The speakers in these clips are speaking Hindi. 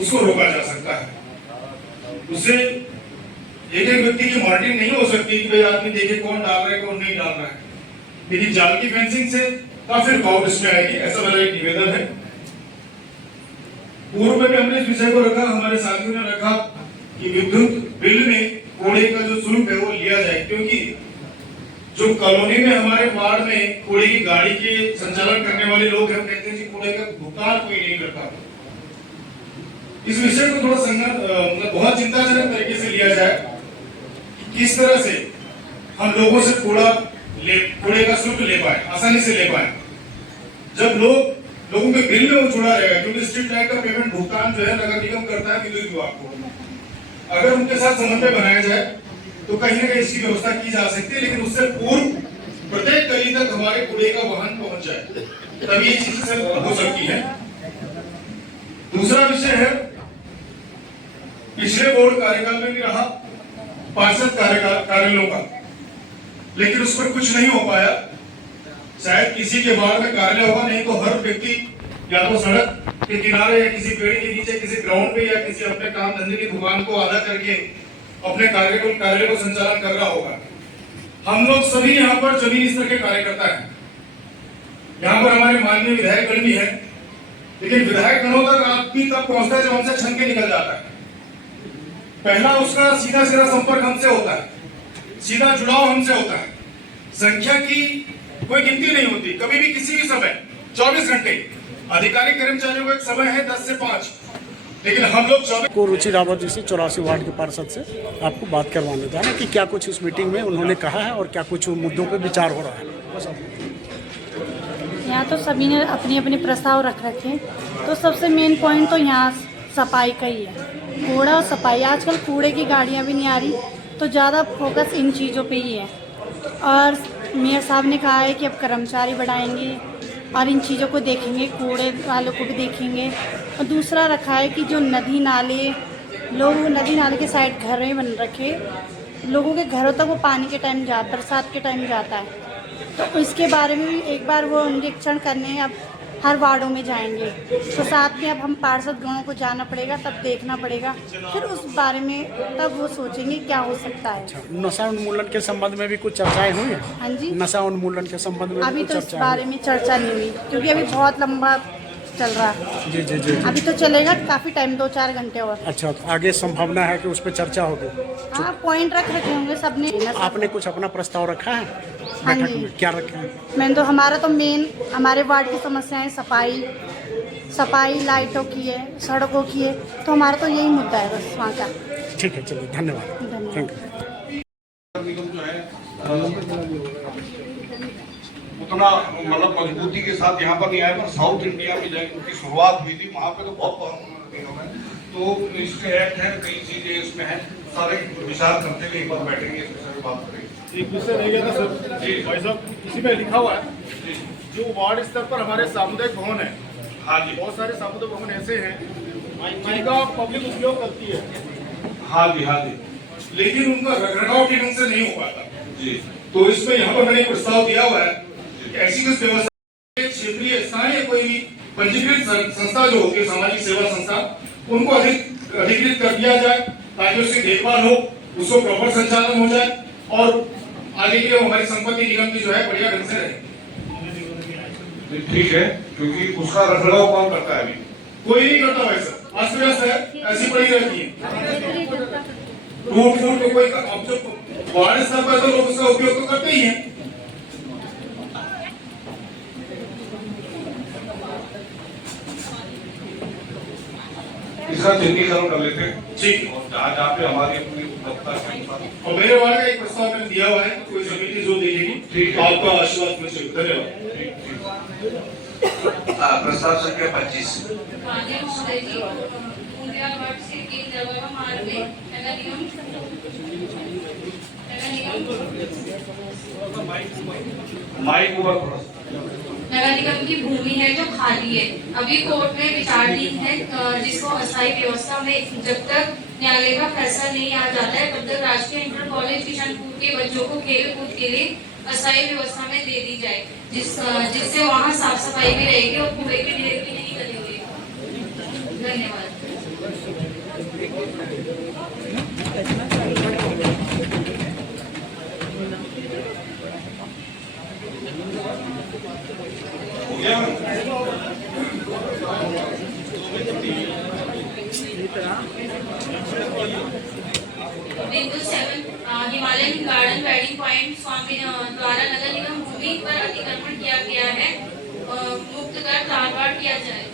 उसको रोका जा सकता है। उससे एक एक व्यक्ति की मॉनिटरिंग नहीं हो सकती कि भाई आदमी देखे कौन डाल रहा है कौन नहीं डाल रहा है, लेकिन जाल की फेंसिंग से काफी रुकावट इसमें आएगी, ऐसा मेरा एक निवेदन है। पूर्व में भी हमने इस विषय को रखा, हमारे साथियों ने रखा कि विद्युत बिल में कूड़े का जो शुल्क है वो लिया जाए, क्योंकि जो कॉलोनी में हमारे वार्ड में कूड़े की गाड़ी के संचालन करने वाले लोग हैं, कहते हैं कि कूड़े का भुगतान कोई नहीं करता। इस विषय को थोड़ा मतलब बहुत चिंताजनक तरीके से लिया जाए कि किस तरह से हम लोगों से कूड़े का शुल्क ले पाए, आसानी से ले पाए। जब लोगों के बिल में वो जुड़ा रहेगा, क्योंकि स्ट्रीट लाइट का पेमेंट भुगतान जो है नगर निगम करता है विद्युत विभाग को। अगर उनके साथ समन्वय बनाया जाए तो कहीं ना कहीं इसकी व्यवस्था की जा सकती है, लेकिन उससे पूर्व प्रत्येक गली तक हमारे कूड़े का वाहन पहुंच जाए, तभी ये चीजें हो सकती है। दूसरा विषय है, पिछले बोर्ड कार्यकाल में भी रहा पार्षद कार्यालयों का, लेकिन उस पर कुछ नहीं हो पाया। शायद किसी के वार्ड में कार्यालय होगा, नहीं तो हर व्यक्ति या तो सड़क के किनारे या किसी पेड़ के नीचे किसी ग्राउंड पे या किसी अपने काम धंधे की दुकान को आधा करके अपने कार्यालय को संचालन कर रहा होगा। हम लोग सभी यहाँ पर जमीन स्तर के कार्यकर्ता हैं। यहाँ पर हमारे माननीय विधायक गण भी है, लेकिन विधायक गणों तक आदमी तब पहुंचता है जब हमसे छन के निकल जाता है। पहला उसका सीधा संपर्क हमसे होता है, सीधा जुड़ाव हमसे होता है। संख्या की कोई गिनती नहीं होती, कभी भी किसी भी समय 24 घंटे। अधिकारी कर्मचारियों का एक समय है 10 से 5, लेकिन हम लोग 24 को रुचि रावत जी से 84 वार्ड के पार्षद से आपको बात करवाने जाना कि क्या कुछ इस मीटिंग में उन्होंने कहा है और क्या कुछ मुद्दों पे विचार हो रहा है। यहाँ तो सभी ने अपने अपने प्रस्ताव रख रखे हैं, तो सबसे मेन पॉइंट तो यहाँ सफाई का ही है। कूड़ा और सफाई, आजकल कूड़े की गाड़ियाँ भी नहीं आ रही, तो ज़्यादा फोकस इन चीज़ों पे ही है। और मेयर साहब ने कहा है कि अब कर्मचारी बढ़ाएंगे और इन चीज़ों को देखेंगे, कूड़े वालों को भी देखेंगे। और दूसरा रखा है कि जो नदी नाले के साइड घर बन रखे, लोगों के घरों तक वो पानी के टाइम बरसात के टाइम जाता है, तो इसके बारे में भी एक बार वो निरीक्षण करने अब हर वार्डों में जाएंगे। तो साथ में अब हम पार्षद गणों को जाना पड़ेगा, तब देखना पड़ेगा, फिर उस बारे में तब वो सोचेंगे क्या हो सकता है। नशा उन्मूलन के संबंध में भी कुछ चर्चाएं हुई हैं? हाँ जी, नशा उन्मूलन के संबंध में अभी तो इस बारे में चर्चा नहीं हुई, क्योंकि अभी बहुत लंबा चल रहा है। जी जी जी, जी। अभी तो चलेगा काफ़ी टाइम, 2-4 घंटे और। अच्छा, तो आगे संभावना है कि उस पर चर्चा होगी। हाँ, पॉइंट रखे होंगे सबने। आपने कुछ अपना प्रस्ताव रखा है हाँ बैठक जी, में? क्या रखे हैं? मैंने तो हमारा तो मेन हमारे वार्ड की समस्याएं सफाई लाइटों की है, सड़कों की है, तो हमारा तो यही मुद्दा है बस वहाँ का। ठीक है, चलिए, धन्यवाद। Thank you. उतना मतलब मजबूती के साथ यहाँ पर नहीं आए, पर साउथ इंडिया में जब उनकी शुरुआत हुई थी वहाँ पे तो बहुत दिनों में, तो इसके एक्ट है, कई चीजें इसमें हैं, सारे विचार करते हुए एक बार बैठेंगे, इस विषय में बात करेंगे। एक विषय रह गया था सर जी, भाई साहब इसी में लिखा हुआ है जो वार्ड स्तर पर हमारे सामुदायिक भवन है। हाँ जी, बहुत सारे सामुदायिक भवन ऐसे हैं जिनका पब्लिक उपयोग करती है। हाँ जी, हाँ जी, लेकिन उनका रखरखाव ठीक ढंग से नहीं हो पाता जी। तो इसमें यहाँ पर मैंने एक प्रस्ताव दिया हुआ है कि ऐसी कुछ व्यवस्था क्षेत्रीय स्थानीय कोई भी पंजीकृत संस्था जो होती है, सामाजिक सेवा संस्था, उनको अधिकृत कर दिया जाए, ताकि उसकी देखभाल हो, उसको प्रॉपर संचालन हो जाए और आगे के लिए हमारी संपत्ति निगम की जो है बढ़िया ढंग से रहे। ठीक है, क्योंकि उसका रखरखाव कौन करता है? अभी कोई नहीं करता वैसा, अस्त व्यस्त है, ऐसी पड़ी रहती है, टूट फूट तो कोई। अब जो वार्ड स्तर पर तो लोग उसका उपयोग तो करते ही हैं। इसका चिन्हीकरण कर लेते हैं, ठीक, और जहाँ जहाँ पे हमारी अपनी उपलब्धता के अनुसार। और मेरे वार्ड का एक प्रस्ताव मैंने दिया हुआ है, कोई समिति जो देगी, ठीक है, आपका आशीर्वाद में से धन्यवाद। प्रस्ताव संख्या 25। माइक ऊपर। नगर निगम की भूमि है जो खाली है, अभी कोर्ट में विचाराधीन है, जिसको अस्थायी व्यवस्था में जब तक न्यायालय का फैसला नहीं आ जाता है तब तक राजकीय इंटर कॉलेज किशनपुर के बच्चों को खेल कूद के लिए अस्थायी व्यवस्था में दे दी जाए, जिससे वहाँ साफ सफाई भी रहेगी और कूड़े के ढेर भी नहीं करेंगे। धन्यवाद। बिंदु 7 हिमालयन गार्डन वेडिंग पॉइंट स्वामी द्वारा नगर निगम भूमि पर अतिक्रमण किया गया है, मुक्त कर तारबाड़ किया जाए।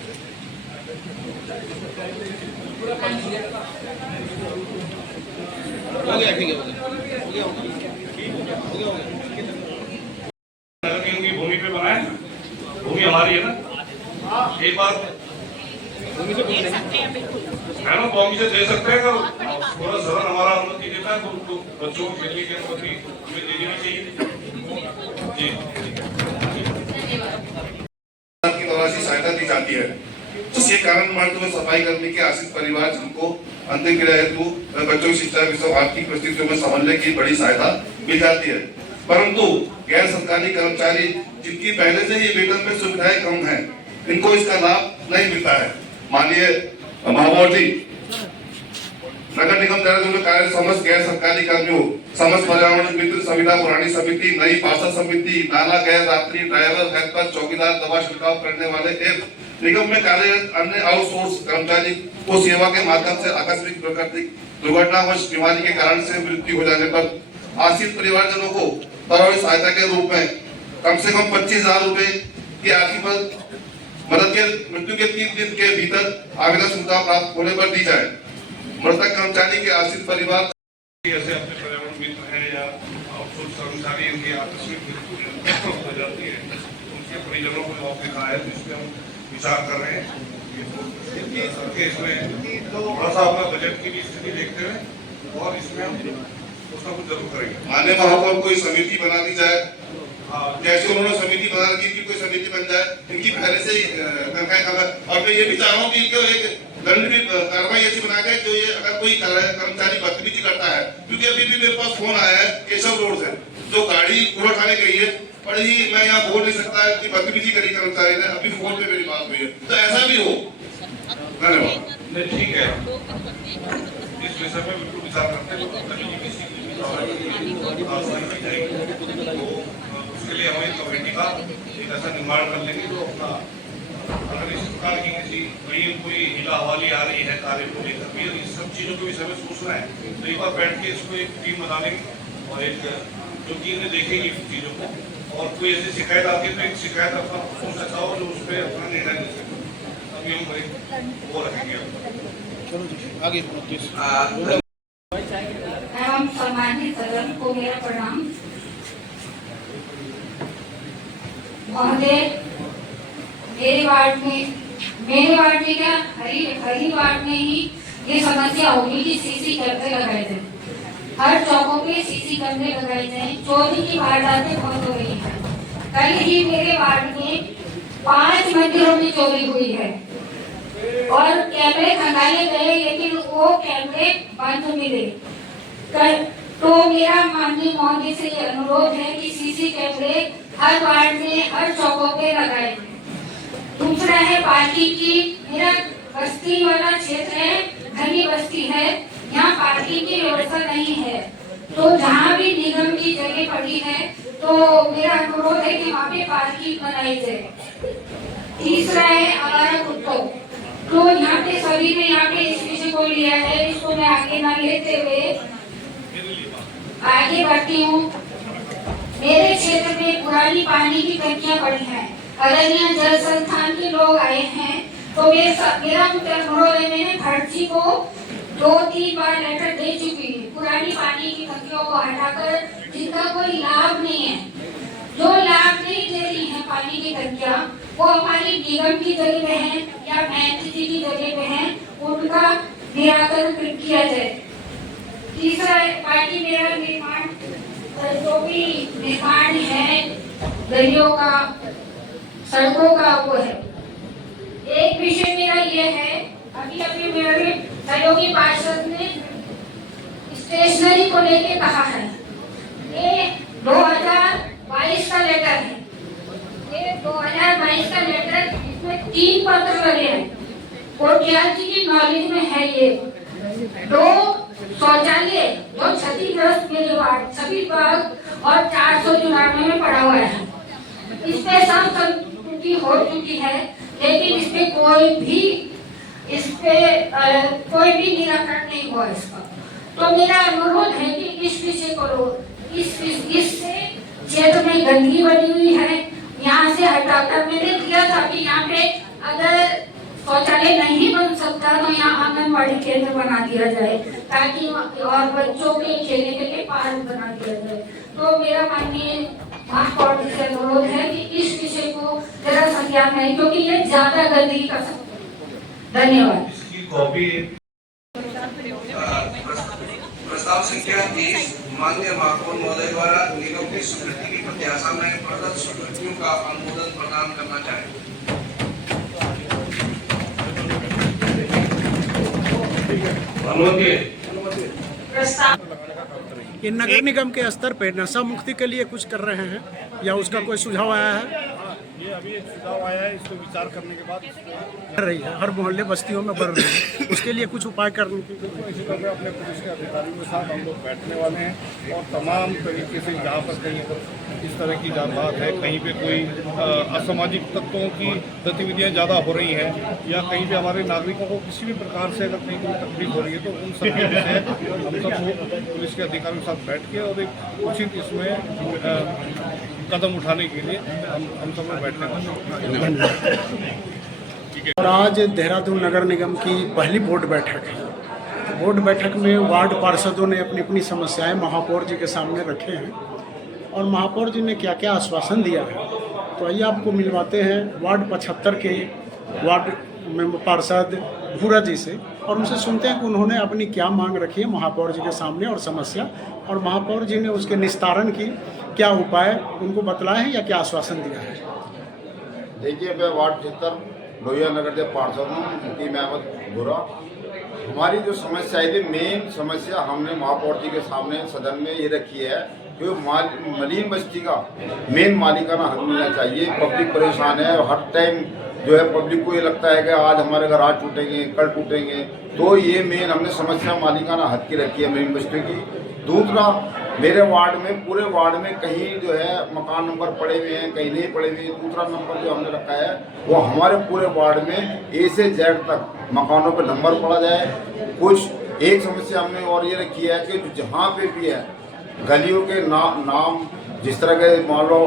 नगर निगम की भूमि पे बनाए, भूमि हमारी है ना। एक बार है ना, कॉमी से दे सकते हैं, अगर पूरा सदन हमारा अनुमति देता है तो उनको बच्चों को खेलने की अनुमति हमें दे देनी चाहिए। जी की तलाशी सहायता दी जाती है, जिसके कारण मर्द व सफाई कर्मी के आश्रित परिवार जिनको अंतिम क्रिया हेतु बच्चों की शिक्षा विषय आर्थिक परिस्थितियों में संभलने की बड़ी सहायता मिल जाती है। परंतु गैर सरकारी कर्मचारी जिनकी पहले से ही वेतन में सुविधाएं कम है, इनको इसका लाभ नहीं मिलता है। माननीय महापौर जी, नगर निगम देहरादून कार्य समस्त गैर सरकारी कर्मियों, समस्त पर्यावरण मित्र संविदा पुरानी समिति, नई पार्षद समिति, नाला गैर रात्रि ड्राइवर, हेल्पर, चौकीदार, दवा छिड़काव करने वाले एवं निगम में कार्यरत अन्य आउटसोर्स कर्मचारी को सेवा के माध्यम से आकस्मिक प्राकृतिक दुर्घटनावश बीमारी के कारण से मृत्यु हो जाने पर आश्रित परिवारजनों को तत्काल सहायता के रूप में कम से कम 25,000 रुपए की आर्थिक मदद के मृत्यु के 3 दिन के भीतर आवेदन सुविधा प्राप्त होने पर दी जाए। मृतक कर्मचारी के आश्रित परिवार ऐसे अपने पर्यावरण मित्र हैं या आउटसोर्स कर्मचारी, इनकी आकस्मिक मृत्यु हो जाती है, उनके परिजनों को मौका दिखा है, जिसमें हम विचार कर रहे हैं इसमें थोड़ा सा अपना बजट की भी स्थिति देखते हुए और इसमें हम उसका कुछ जरूर करेंगे। माननीय महापौर कोई समिति बना दी जाए, जैसे उन्होंने समिति बना रखी थी, कोई समिति बन जाए, इनकी पहले से तनख्वाह कम है। और मैं ये भी चाह रहा हूँ कि इनको एक दंड भी कार्रवाई ऐसी बना के, जो ये अगर कोई कर्मचारी बदतमीजी करता है, क्योंकि अभी भी मेरे पास फोन आया है केशव रोड से, जो गाड़ी कूड़ा उठाने गई है, पर ही मैं यहाँ बोल नहीं सकता है कि बदतमीजी करी कर्मचारी ने, अभी फोन पे मेरी बात हुई है, तो ऐसा भी हो। धन्यवाद। ठीक है, इस विषय में बिल्कुल विचार करते हैं, उसके लिए हम एक कमेटी का एक ऐसा निर्माण कर लेंगे जो अपना, अगर इस प्रकार की किसी कोई हिला हवाली आ रही है कार्य को लेकर भी, इस सब चीजों के विषय में सोचना है, तो एक बार बैठ के इसको एक टीम बना लेंगे और एक जो कि इन्हें देखेंगे इन चीजों को, और कोई ऐसी शिकायत आती है तो एक शिकायत अपना सोच सकता हो जो उस पर अपना निर्णय ले सके, तभी हम वो रखेंगे। आगे एवं सम्मानित सदन को मेरा प्रणाम। महोदय, मेरे वार्ड में क्या हरी वार्ड में ही ये समस्या होगी कि सीसी कैमरे लगाए जाए, हर चौकों पे सीसी कैमरे लगाए जाए। चोरी की वारदातें बहुत हो रही है। कल ही मेरे वार्ड में 5 मंदिरों में चोरी हुई है और कैमरे खंगाले गए, लेकिन वो कैमरे बंद मिले। तो मेरा माननीय महोदय से ये अनुरोध है कि सीसी कैमरे हर वार्ड में, हर चौकों पे लगाए जाए। दूसरा है पार्किंग की। मेरा बस्ती वाला क्षेत्र है, घनी बस्ती है, यहाँ पार्किंग की व्यवस्था नहीं है, तो जहाँ भी निगम की जगह पड़ी है तो मेरा अनुरोध है कि वहाँ पे पार्किंग बनाई जाए। तीसरा है आवारा कुत्तों। तो यहाँ पे सभी ने यहाँ पे इस विषय को लिया है, इसको मैं आगे न लेते हुए आगे बढ़ती हूँ। मेरे क्षेत्र में पुरानी पानी की टंकियां पड़ी हैं, अरनिया जल संस्थान के लोग आए हैं, तो मेरा अनुरोध है, मैंने खर्ची को 2-3 बार लेटर दे चुकी हूँ। पुरानी पानी की टंकियों को हटाकर, जिनका कोई लाभ नहीं है, जो लाभ नहीं दे रही है पानी की टंकियां, वो हमारी निगम की जगह पे है या महंत जी की जगह पे है, उनका निराकरण किया जाए। तीसरा पार्टी मेरा निर्माण, जो भी निर्माण है गलियों का, सड़कों का, वो है। एक विषय मेरा ये है, अभी मेरे सहयोगी पार्षद ने स्टेशनरी को लेके कहा है, ये 2022 का लेटर है, ये 2022 का लेटर, इसमें 3 पत्र लगे हैं। कोटियाल जी की नॉलेज में है ये 2 शौचालय जो क्षतिग्रस्त मेरे वार्ड सभी बाग और 494 में पड़ा हुआ है। इसमें सब नियुक्ति हो चुकी है, लेकिन इस पे कोई भी निराकरण नहीं हुआ इसका। तो मेरा अनुरोध है कि इस विषय को इससे क्षेत्र में गंदगी बनी हुई है, यहाँ से हटाकर मैंने दिया था कि यहाँ पे अगर शौचालय नहीं बन सकता तो यहाँ आंगनबाड़ी केंद्र बना दिया जाए, ताकि और बच्चों के खेलने के लिए पार्क बना दिया जाए। तो मेरा माननीय महापौर से अनुरोध है कि इस विषय को जरा संज्ञान में, क्योंकि ये ज्यादा गंदगी कर सकता है। धन्यवाद। इसकी कॉपी प्रस्ताव संख्या 30 माननीय महापौर महोदय द्वारा निगम की स्वीकृति की प्रत्याशा में प्रदत्त स्वीकृतियों का अनुमोदन प्रदान करना चाहिए। ये नगर निगम के स्तर पे नशा मुक्ति के लिए कुछ कर रहे हैं या उसका कोई सुझाव आया है? ये अभी एक सुझाव आया है, इसको विचार करने के बाद बढ़ रही है, हर मोहल्ले बस्तियों में बढ़ रही है, उसके लिए कुछ उपाय करने की। इसी तरह अपने पुलिस के अधिकारियों के साथ हम लोग बैठने वाले हैं और तमाम तरीके से जहाँ पर कहीं इस तरह की बात है, कहीं पे कोई असामाजिक तत्वों की गतिविधियाँ ज़्यादा हो रही हैं या कहीं पे हमारे नागरिकों को किसी भी प्रकार से अगर कहीं कोई तकलीफ हो रही है, तो उन सभी विषय हम सब लोग पुलिस के अधिकारियों के साथ बैठ के और एक उचित इसमें कदम उठाने के लिए हम सब लोग बैठने वाले हैं। और आज देहरादून नगर निगम की पहली बोर्ड बैठक है। बोर्ड बैठक में वार्ड पार्षदों ने अपनी अपनी समस्याएं महापौर जी के सामने रखे हैं और महापौर जी ने क्या क्या आश्वासन दिया है, तो आइए आपको मिलवाते हैं वार्ड 75 के वार्ड में पार्षद भूरा जी से और उनसे सुनते हैं कि उन्होंने अपनी क्या मांग रखी है महापौर जी के सामने और समस्या, और महापौर जी ने उसके निस्तारण की क्या उपाय उनको बतलाए हैं या क्या आश्वासन दिया है। देखिए, मैं वार्ड 76 लोहिया नगर के पार्षद हूँ, मुकीम अहमद भूरा। हमारी जो समस्या थी, मेन समस्या हमने महापौर जी के सामने सदन में ये रखी है कि मलिन बस्ती का मेन मालिकाना हक मिलना चाहिए। पब्लिक परेशान है, हर टाइम जो है पब्लिक को ये लगता है कि आज हमारे घर आज टूटेंगे कल टूटेंगे, तो ये मेन हमने समस्या मालिकाना हक की रखी है मेन बस्ती की। दूसरा, मेरे वार्ड में पूरे वार्ड में कहीं जो है मकान नंबर पड़े हुए हैं, कहीं नहीं पड़े हुए हैं। दूसरा नंबर जो हमने रखा है वो हमारे पूरे वार्ड में ए से जेड तक मकानों पर नंबर पड़ा जाए। कुछ एक समस्या हमने और ये रखी है कि जहाँ पे भी है गलियों के नाम, जिस तरह के मान लो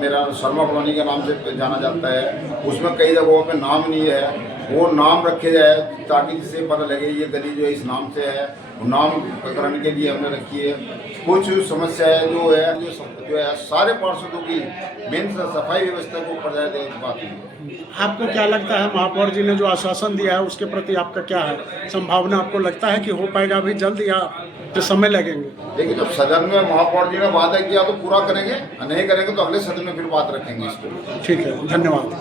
मेरा शर्मा कॉलोनी के नाम से जाना जाता है, उसमें कई जगहों पे नाम नहीं है, वो नाम रखे जाए ताकि जिससे पता लगे ये गली जो है इस नाम से है। नामकरण के लिए हमने रखी है। कुछ समस्याएं जो है सारे पार्षदों की मेन सफाई व्यवस्था को ऊपर जाए बात है। आपको क्या लगता है महापौर जी ने जो आश्वासन दिया है उसके प्रति आपका क्या है संभावना? आपको लगता है कि हो पाएगा अभी जल्द या जो समय लगेंगे? देखिए, जब सदन में महापौर जी ने वादा किया तो पूरा करेंगे, नहीं करेंगे तो अगले सदन में फिर बात रखेंगे इसको। ठीक है, धन्यवाद।